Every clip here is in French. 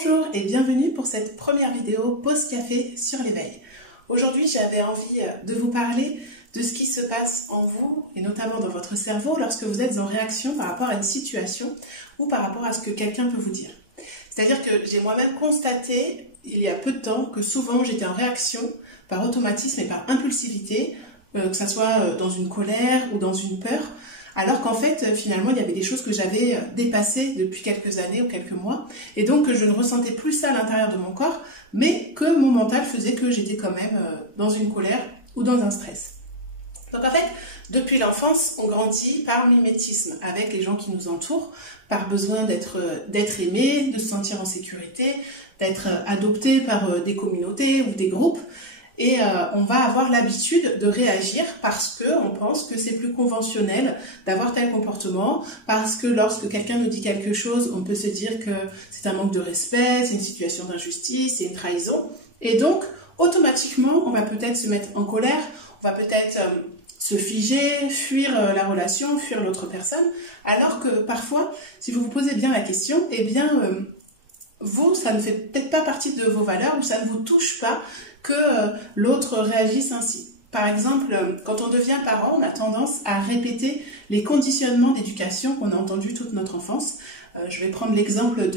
Bonjour et bienvenue pour cette première vidéo pause café sur l'éveil. Aujourd'hui, j'avais envie de vous parler de ce qui se passe en vous et notamment dans votre cerveau lorsque vous êtes en réaction par rapport à une situation ou par rapport à ce que quelqu'un peut vous dire. C'est-à-dire que j'ai moi-même constaté il y a peu de temps que souvent j'étais en réaction par automatisme et par impulsivité, que ce soit dans une colère ou dans une peur, alors qu'en fait, finalement, il y avait des choses que j'avais dépassées depuis quelques années ou quelques mois, et donc que je ne ressentais plus ça à l'intérieur de mon corps, mais que mon mental faisait que j'étais quand même dans une colère ou dans un stress. Donc en fait, depuis l'enfance, on grandit par mimétisme avec les gens qui nous entourent, par besoin d'être aimé, de se sentir en sécurité, d'être adopté par des communautés ou des groupes. Et on va avoir l'habitude de réagir parce qu'on pense que c'est plus conventionnel d'avoir tel comportement, parce que lorsque quelqu'un nous dit quelque chose, on peut se dire que c'est un manque de respect, c'est une situation d'injustice, c'est une trahison. Et donc, automatiquement, on va peut-être se mettre en colère, on va peut-être se figer, fuir la relation, fuir l'autre personne, alors que parfois, si vous vous posez bien la question, eh bien, vous, ça ne fait peut-être pas partie de vos valeurs ou ça ne vous touche pas que l'autre réagisse ainsi. Par exemple, quand on devient parent, on a tendance à répéter les conditionnements d'éducation qu'on a entendus toute notre enfance. Je vais prendre l'exemple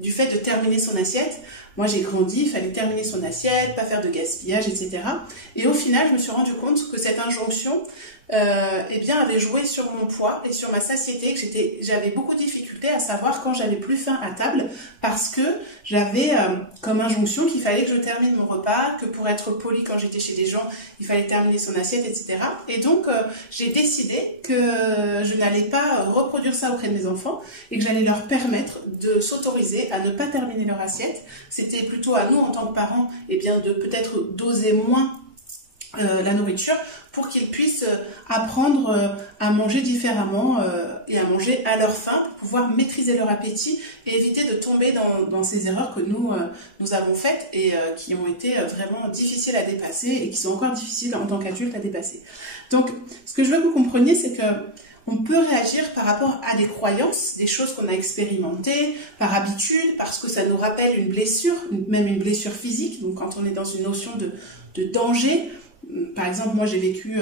du fait de terminer son assiette. Moi, j'ai grandi, il fallait terminer son assiette, pas faire de gaspillage, etc. Et au final, je me suis rendu compte que cette injonction eh bien, avait joué sur mon poids et sur ma satiété, que j'avais beaucoup de difficultés à savoir quand j'avais plus faim à table, parce que j'avais comme injonction qu'il fallait que je termine mon repas, que pour être poli quand j'étais chez des gens, il fallait terminer son assiette, etc. Et donc, j'ai décidé que je n'allais pas reproduire ça auprès de mes enfants et que j'allais leur permettre de s'autoriser à ne pas terminer leur assiette. C'était plutôt à nous, en tant que parents, eh bien, de peut-être doser moins la nourriture pour qu'ils puissent apprendre à manger différemment et à manger à leur faim pour pouvoir maîtriser leur appétit et éviter de tomber dans ces erreurs que nous avons faites et qui ont été vraiment difficiles à dépasser et qui sont encore difficiles en tant qu'adultes à dépasser. Donc, ce que je veux que vous compreniez, c'est que on peut réagir par rapport à des croyances, des choses qu'on a expérimentées, par habitude, parce que ça nous rappelle une blessure, même une blessure physique. Donc quand on est dans une notion de danger, par exemple, moi j'ai vécu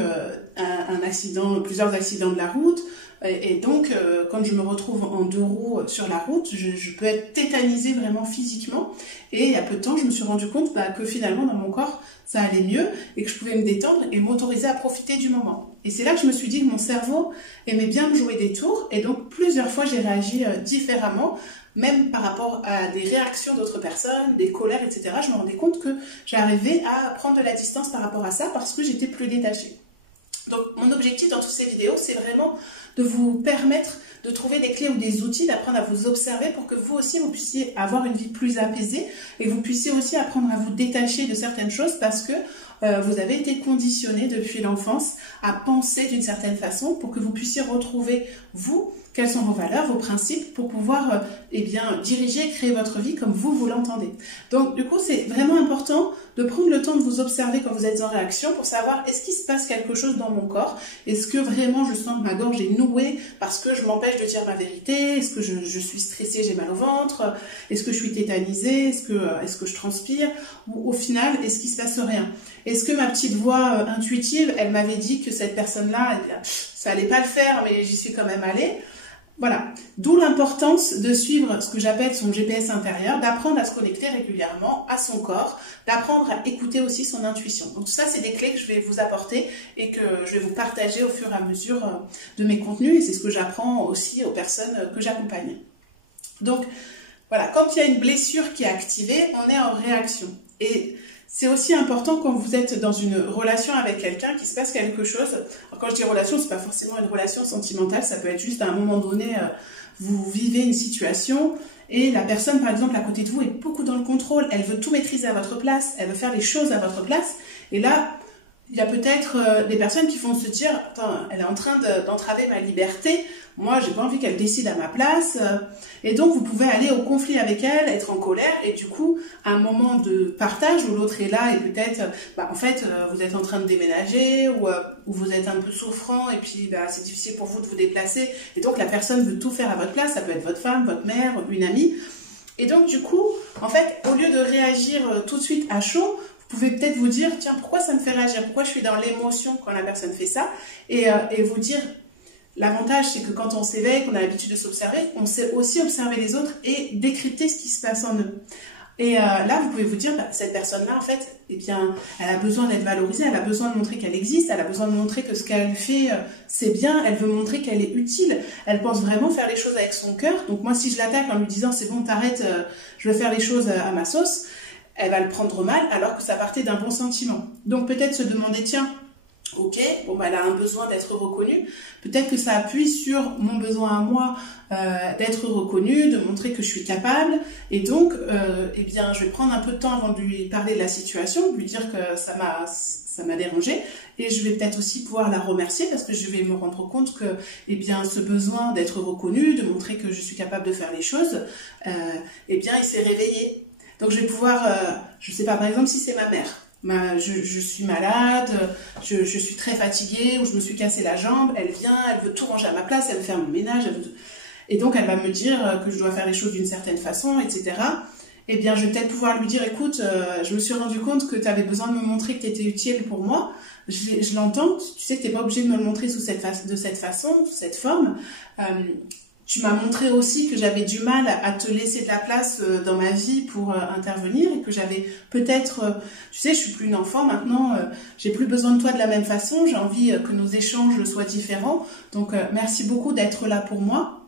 plusieurs accidents de la route, et donc quand je me retrouve en deux roues sur la route, je peux être tétanisée vraiment physiquement. Et il y a peu de temps, je me suis rendu compte que finalement dans mon corps, ça allait mieux et que je pouvais me détendre et m'autoriser à profiter du moment. Et c'est là que je me suis dit que mon cerveau aimait bien me jouer des tours, et donc plusieurs fois j'ai réagi différemment, même par rapport à des réactions d'autres personnes, des colères, etc. Je me rendais compte que j'arrivais à prendre de la distance par rapport à ça parce que j'étais plus détachée. Donc mon objectif dans toutes ces vidéos, c'est vraiment de vous permettre de trouver des clés ou des outils, d'apprendre à vous observer pour que vous aussi, vous puissiez avoir une vie plus apaisée et vous puissiez aussi apprendre à vous détacher de certaines choses parce que vous avez été conditionné depuis l'enfance à penser d'une certaine façon pour que vous puissiez retrouver, vous, quelles sont vos valeurs, vos principes pour pouvoir eh bien, diriger et créer votre vie comme vous l'entendez. Donc du coup, c'est vraiment important de prendre le temps de vous observer quand vous êtes en réaction pour savoir est-ce qu'il se passe quelque chose dans mon corps, est-ce que vraiment je sens que ma gorge est nouée parce que je m'empêche de dire ma vérité, est-ce que je suis stressée, j'ai mal au ventre, est-ce que je suis tétanisée, est-ce que je transpire, ou au final, est-ce qu'il se passe rien? Est-ce que ma petite voix intuitive, elle m'avait dit que cette personne-là, ça allait pas le faire, mais j'y suis quand même allée? Voilà, d'où l'importance de suivre ce que j'appelle son GPS intérieur, d'apprendre à se connecter régulièrement à son corps, d'apprendre à écouter aussi son intuition. Donc tout ça, c'est des clés que je vais vous apporter et que je vais vous partager au fur et à mesure de mes contenus, et c'est ce que j'apprends aussi aux personnes que j'accompagne. Donc voilà, quand il y a une blessure qui est activée, on est en réaction. Et c'est aussi important quand vous êtes dans une relation avec quelqu'un, qu'il se passe quelque chose. Alors quand je dis relation, c'est pas forcément une relation sentimentale, ça peut être juste à un moment donné, vous vivez une situation et la personne, par exemple, à côté de vous est beaucoup dans le contrôle. Elle veut tout maîtriser à votre place, elle veut faire les choses à votre place. Et là, il y a peut-être des personnes qui vont se dire « Attends, elle est en train d'entraver ma liberté, moi j'ai pas envie qu'elle décide à ma place. » Et donc vous pouvez aller au conflit avec elle, être en colère, et du coup, à un moment de partage où l'autre est là et peut-être, en fait, vous êtes en train de déménager ou vous êtes un peu souffrant et puis c'est difficile pour vous de vous déplacer. Et donc la personne veut tout faire à votre place, ça peut être votre femme, votre mère, une amie. Et donc du coup, en fait, au lieu de réagir tout de suite à chaud, vous pouvez peut-être vous dire, tiens, pourquoi ça me fait réagir? Pourquoi je suis dans l'émotion quand la personne fait ça? Et vous dire, l'avantage, c'est que quand on s'éveille, qu'on a l'habitude de s'observer, on sait aussi observer les autres et décrypter ce qui se passe en eux. Et là, vous pouvez vous dire, bah, cette personne-là, en fait, eh bien, elle a besoin d'être valorisée, elle a besoin de montrer qu'elle existe, elle a besoin de montrer que ce qu'elle fait, c'est bien, elle veut montrer qu'elle est utile, elle pense vraiment faire les choses avec son cœur. Donc moi, si je l'attaque en lui disant, c'est bon, t'arrêtes, je veux faire les choses à ma sauce, elle va le prendre mal, alors que ça partait d'un bon sentiment. Donc peut-être se demander, tiens, ok, bon, bah, elle a un besoin d'être reconnue. Peut-être que ça appuie sur mon besoin à moi d'être reconnue, de montrer que je suis capable. Et donc, eh bien, je vais prendre un peu de temps avant de lui parler de la situation, de lui dire que ça m'a dérangé. Et je vais peut-être aussi pouvoir la remercier parce que je vais me rendre compte que, eh bien, ce besoin d'être reconnue, de montrer que je suis capable de faire les choses, eh bien, il s'est réveillé. Donc, je vais pouvoir, je sais pas, par exemple, si c'est ma mère. Je suis malade, je suis très fatiguée, ou je me suis cassé la jambe, elle vient, elle veut tout ranger à ma place, elle veut faire mon ménage, et donc elle va me dire que je dois faire les choses d'une certaine façon, etc. Eh bien, je vais peut-être pouvoir lui dire, écoute, je me suis rendu compte que tu avais besoin de me montrer que tu étais utile pour moi, je l'entends, tu sais que tu n'es pas obligé de me le montrer de cette façon, sous cette forme. Tu m'as montré aussi que j'avais du mal à te laisser de la place dans ma vie pour intervenir et que j'avais peut-être, tu sais, je suis plus une enfant maintenant, j'ai plus besoin de toi de la même façon, j'ai envie que nos échanges soient différents. Donc merci beaucoup d'être là pour moi,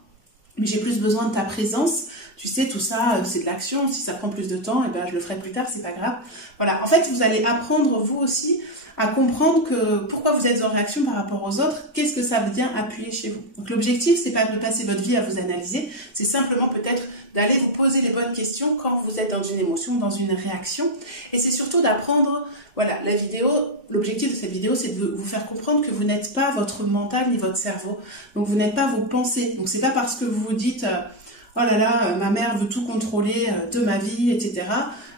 mais j'ai plus besoin de ta présence. Tu sais, tout ça, c'est de l'action. Si ça prend plus de temps, eh ben, je le ferai plus tard, c'est pas grave. Voilà. En fait, vous allez apprendre, vous aussi, à comprendre que pourquoi vous êtes en réaction par rapport aux autres, qu'est-ce que ça vient appuyer chez vous. Donc, l'objectif, c'est pas de passer votre vie à vous analyser, c'est simplement peut-être d'aller vous poser les bonnes questions quand vous êtes dans une émotion, dans une réaction. Et c'est surtout d'apprendre, voilà, la vidéo, l'objectif de cette vidéo, c'est de vous faire comprendre que vous n'êtes pas votre mental ni votre cerveau. Donc, vous n'êtes pas vos pensées. Donc, c'est pas parce que vous vous dites, oh là là, ma mère veut tout contrôler de ma vie, etc.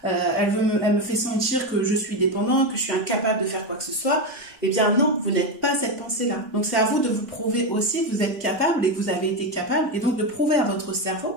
Elle me fait sentir que je suis dépendant, que je suis incapable de faire quoi que ce soit. Eh bien non, vous n'êtes pas cette pensée-là. Donc c'est à vous de vous prouver aussi que vous êtes capable et que vous avez été capable, et donc de prouver à votre cerveau.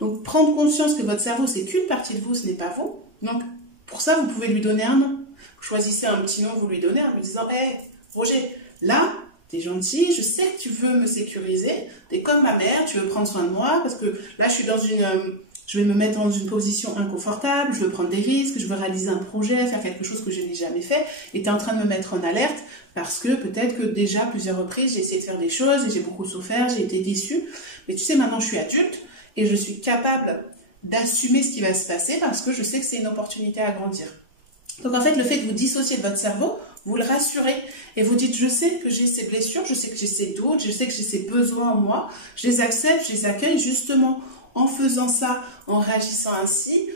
Donc prendre conscience que votre cerveau, c'est qu'une partie de vous, ce n'est pas vous. Donc pour ça, vous pouvez lui donner un nom. Vous choisissez un petit nom, vous lui donnez en lui disant, hé, Roger, là, t'es gentil, je sais que tu veux me sécuriser, t'es comme ma mère, tu veux prendre soin de moi, parce que là, je vais me mettre dans une position inconfortable, je veux prendre des risques, je veux réaliser un projet, faire quelque chose que je n'ai jamais fait, et t'es en train de me mettre en alerte, parce que peut-être que déjà, plusieurs reprises, j'ai essayé de faire des choses, et j'ai beaucoup souffert, j'ai été déçue, mais tu sais, maintenant, je suis adulte, et je suis capable d'assumer ce qui va se passer, parce que je sais que c'est une opportunité à grandir. Donc en fait, le fait de vous dissocier de votre cerveau, vous le rassurez et vous dites, je sais que j'ai ces blessures, je sais que j'ai ces doutes, je sais que j'ai ces besoins en moi, je les accepte, je les accueille justement en faisant ça, en réagissant ainsi,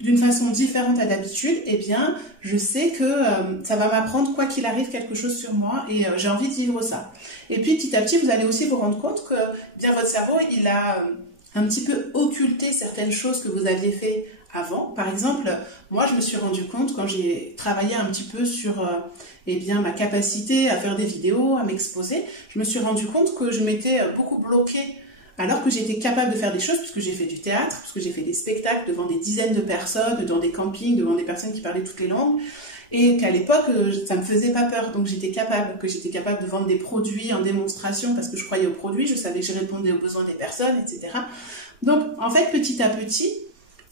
d'une façon différente à d'habitude, eh bien, je sais que ça va m'apprendre, quoi qu'il arrive, quelque chose sur moi et j'ai envie de vivre ça. Et puis petit à petit, vous allez aussi vous rendre compte que bien votre cerveau, il a un petit peu occulté certaines choses que vous aviez fait avant. Par exemple, moi, je me suis rendu compte quand j'ai travaillé un petit peu sur eh bien, ma capacité à faire des vidéos, à m'exposer, je me suis rendu compte que je m'étais beaucoup bloquée alors que j'étais capable de faire des choses puisque j'ai fait du théâtre, puisque j'ai fait des spectacles devant des dizaines de personnes, dans des campings, devant des personnes qui parlaient toutes les langues, et qu'à l'époque, ça me faisait pas peur. Donc j'étais capable de vendre des produits en démonstration parce que je croyais aux produits, je savais que je répondais aux besoins des personnes, etc. Donc, en fait, petit à petit,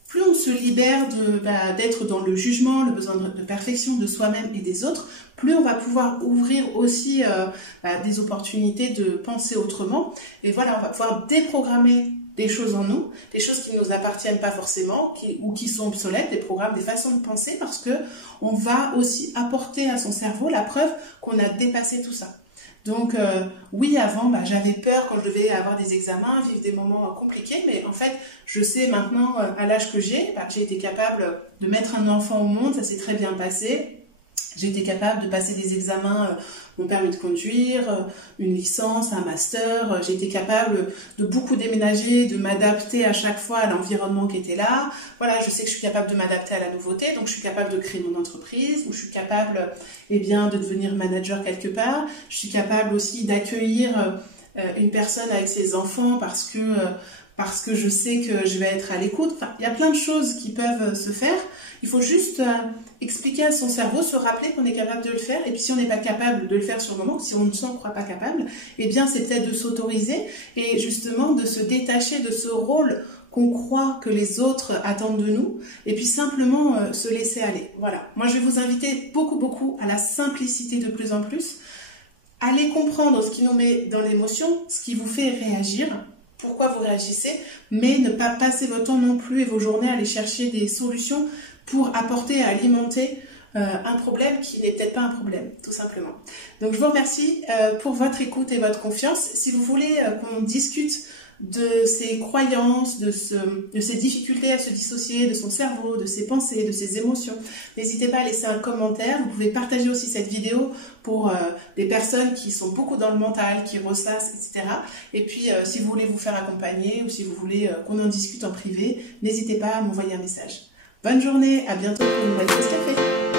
plus on se libère d'être dans le jugement, le besoin de perfection de soi-même et des autres, plus on va pouvoir ouvrir aussi des opportunités de penser autrement. Et voilà, on va pouvoir déprogrammer des choses en nous, des choses qui ne nous appartiennent pas forcément ou qui sont obsolètes, des programmes, des façons de penser, parce que on va aussi apporter à son cerveau la preuve qu'on a dépassé tout ça. Donc oui, avant, j'avais peur quand je devais avoir des examens, vivre des moments compliqués, mais en fait, je sais maintenant, à l'âge que j'ai été capable de mettre un enfant au monde, ça s'est très bien passé. J'ai été capable de passer des examens, mon permis de conduire, une licence, un master. J'ai été capable de beaucoup déménager, de m'adapter à chaque fois à l'environnement qui était là. Voilà, je sais que je suis capable de m'adapter à la nouveauté, donc je suis capable de créer mon entreprise, ou je suis capable, eh bien, de devenir manager quelque part. Je suis capable aussi d'accueillir une personne avec ses enfants parce que parce que je sais que je vais être à l'écoute. Enfin, il y a plein de choses qui peuvent se faire. Il faut juste expliquer à son cerveau, se rappeler qu'on est capable de le faire. Et puis si on n'est pas capable de le faire sur le moment, si on ne s'en croit pas capable, eh bien c'est peut-être de s'autoriser et justement de se détacher de ce rôle qu'on croit que les autres attendent de nous, et puis simplement se laisser aller. Voilà. Moi, je vais vous inviter beaucoup à la simplicité de plus en plus. Allez comprendre ce qui nous met dans l'émotion, ce qui vous fait réagir, pourquoi vous réagissez, mais ne pas passer votre temps non plus et vos journées à aller chercher des solutions pour apporter, alimenter un problème qui n'est peut-être pas un problème, tout simplement. Donc, je vous remercie pour votre écoute et votre confiance. Si vous voulez qu'on discute de ses croyances, de ses difficultés à se dissocier, de son cerveau, de ses pensées, de ses émotions, n'hésitez pas à laisser un commentaire. Vous pouvez partager aussi cette vidéo pour des personnes qui sont beaucoup dans le mental, qui ressassent, etc. Et puis, si vous voulez vous faire accompagner ou si vous voulez qu'on en discute en privé, n'hésitez pas à m'envoyer un message. Bonne journée, à bientôt pour une nouvelle pause café.